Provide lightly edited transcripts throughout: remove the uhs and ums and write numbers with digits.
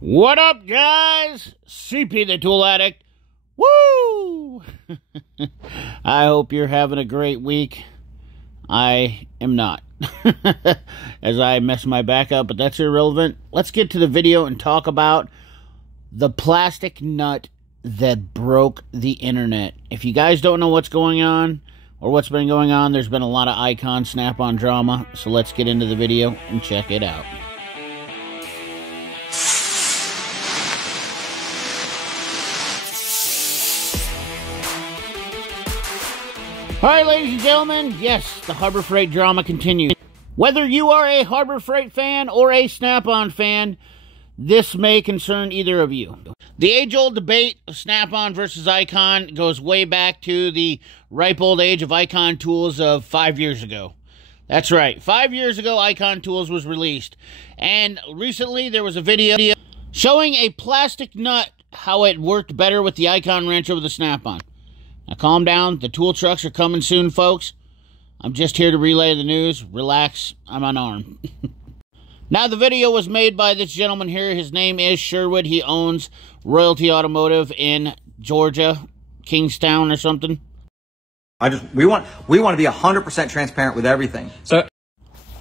What up, guys? CP the Tool Addict. Woo! I hope you're having a great week. I am not, as I mess my back up, but that's irrelevant. Let's get to the video and talk about the plastic nut that broke the internet. If you guys don't know what's going on, or what's been going on, there's been a lot of Icon Snap-on drama, so let's get into the video and check it out. Alright, ladies and gentlemen, yes, the Harbor Freight drama continues. Whether you are a Harbor Freight fan or a Snap-on fan, this may concern either of you. The age-old debate of Snap-on versus Icon goes way back to the ripe old age of Icon Tools of 5 years ago. That's right, 5 years ago Icon Tools was released. And recently there was a video showing a plastic nut, how it worked better with the Icon wrench over the Snap-on. Now calm down, the tool trucks are coming soon, folks. I'm just here to relay the news. Relax, I'm unarmed. Now the video was made by this gentleman here. His name is Sherwood. He owns Royalty Automotive in Georgia, Kingstown or something. We want to be 100% transparent with everything. So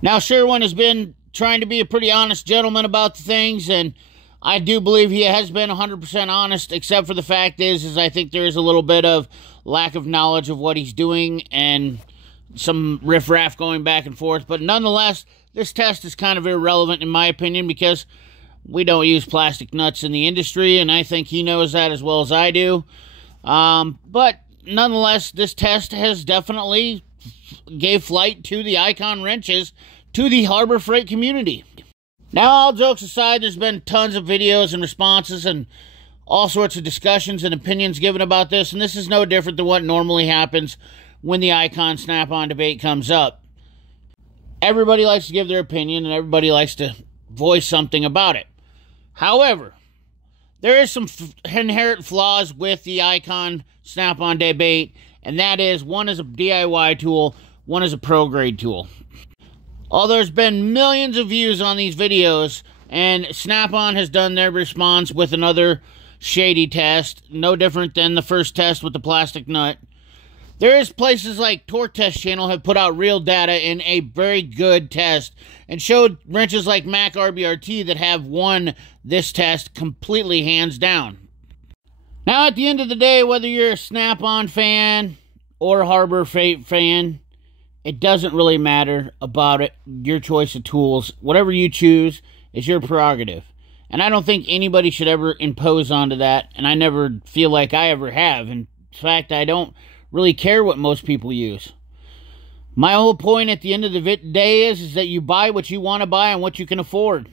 now Sherwood has been trying to be a pretty honest gentleman about the things, and I do believe he has been 100% honest, except for the fact is I think there is a little bit of lack of knowledge of what he's doing and some riffraff going back and forth. But nonetheless, this test is kind of irrelevant in my opinion because we don't use plastic nuts in the industry, and I think he knows that as well as I do. But nonetheless, this test has definitely gave flight to the Icon wrenches to the Harbor Freight community. Now, all jokes aside, there's been tons of videos and responses and all sorts of discussions and opinions given about this, and this is no different than what normally happens when the Icon Snap-on debate comes up. Everybody likes to give their opinion, and everybody likes to voice something about it. However, there is some inherent flaws with the Icon Snap-on debate, and that is, one is a DIY tool, one is a pro-grade tool. Although there's been millions of views on these videos, and Snap-on has done their response with another shady test, no different than the first test with the plastic nut. There is places like Torque Test Channel have put out real data in a very good test and showed wrenches like Mac RBRT that have won this test completely hands down. Now at the end of the day, whether you're a Snap-on fan or a Harbor Freight fan, it doesn't really matter about it, your choice of tools. Whatever you choose is your prerogative. And I don't think anybody should ever impose onto that, and I never feel like I ever have. In fact, I don't really care what most people use. My whole point at the end of the day is that you buy what you want to buy and what you can afford.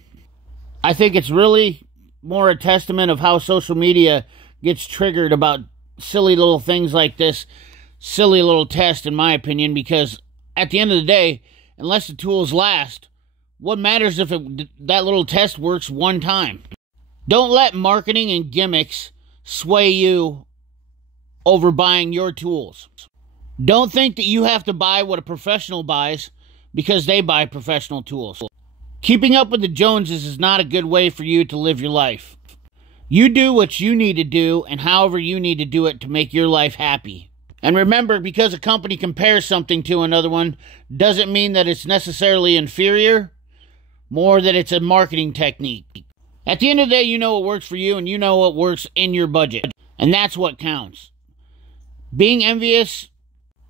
I think it's really more a testament of how social media gets triggered about silly little things like this silly little test, in my opinion, because at the end of the day, unless the tools last, what matters if that little test works one time? Don't let marketing and gimmicks sway you over buying your tools. Don't think that you have to buy what a professional buys because they buy professional tools. Keeping up with the Joneses is not a good way for you to live your life. You do what you need to do and however you need to do it to make your life happy. And remember, because a company compares something to another one doesn't mean that it's necessarily inferior, more that it's a marketing technique. At the end of the day, you know what works for you and you know what works in your budget. And that's what counts. Being envious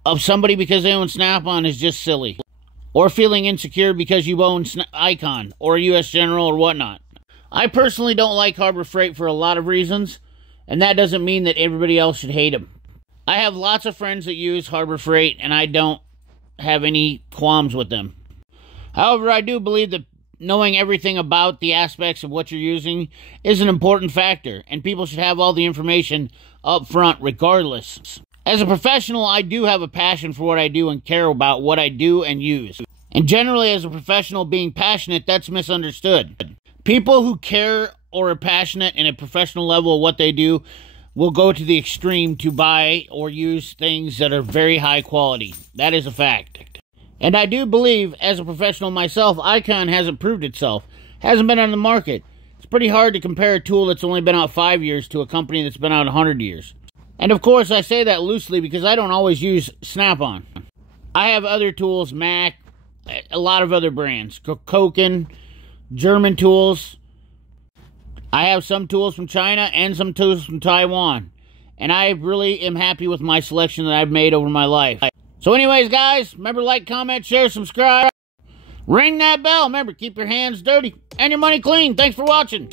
of somebody because they own Snap-on is just silly. Or feeling insecure because you own Icon or US General or whatnot. I personally don't like Harbor Freight for a lot of reasons, and that doesn't mean that everybody else should hate them. I have lots of friends that use Harbor Freight, and I don't have any qualms with them. However, I do believe that knowing everything about the aspects of what you're using is an important factor, and people should have all the information up front regardless. As a professional, I do have a passion for what I do and care about what I do and use. And generally, as a professional, being passionate, that's misunderstood. People who care or are passionate in a professional level of what they do will go to the extreme to buy or use things that are very high quality. That is a fact. And I do believe, as a professional myself, Icon hasn't proved itself. Hasn't been on the market. It's pretty hard to compare a tool that's only been out 5 years to a company that's been out 100 years. And of course, I say that loosely because I don't always use Snap-on. I have other tools, Mac, a lot of other brands, Koken, German tools. I have some tools from China and some tools from Taiwan. And I really am happy with my selection that I've made over my life. So anyways, guys, remember, like, comment, share, subscribe. Ring that bell. Remember, keep your hands dirty and your money clean. Thanks for watching.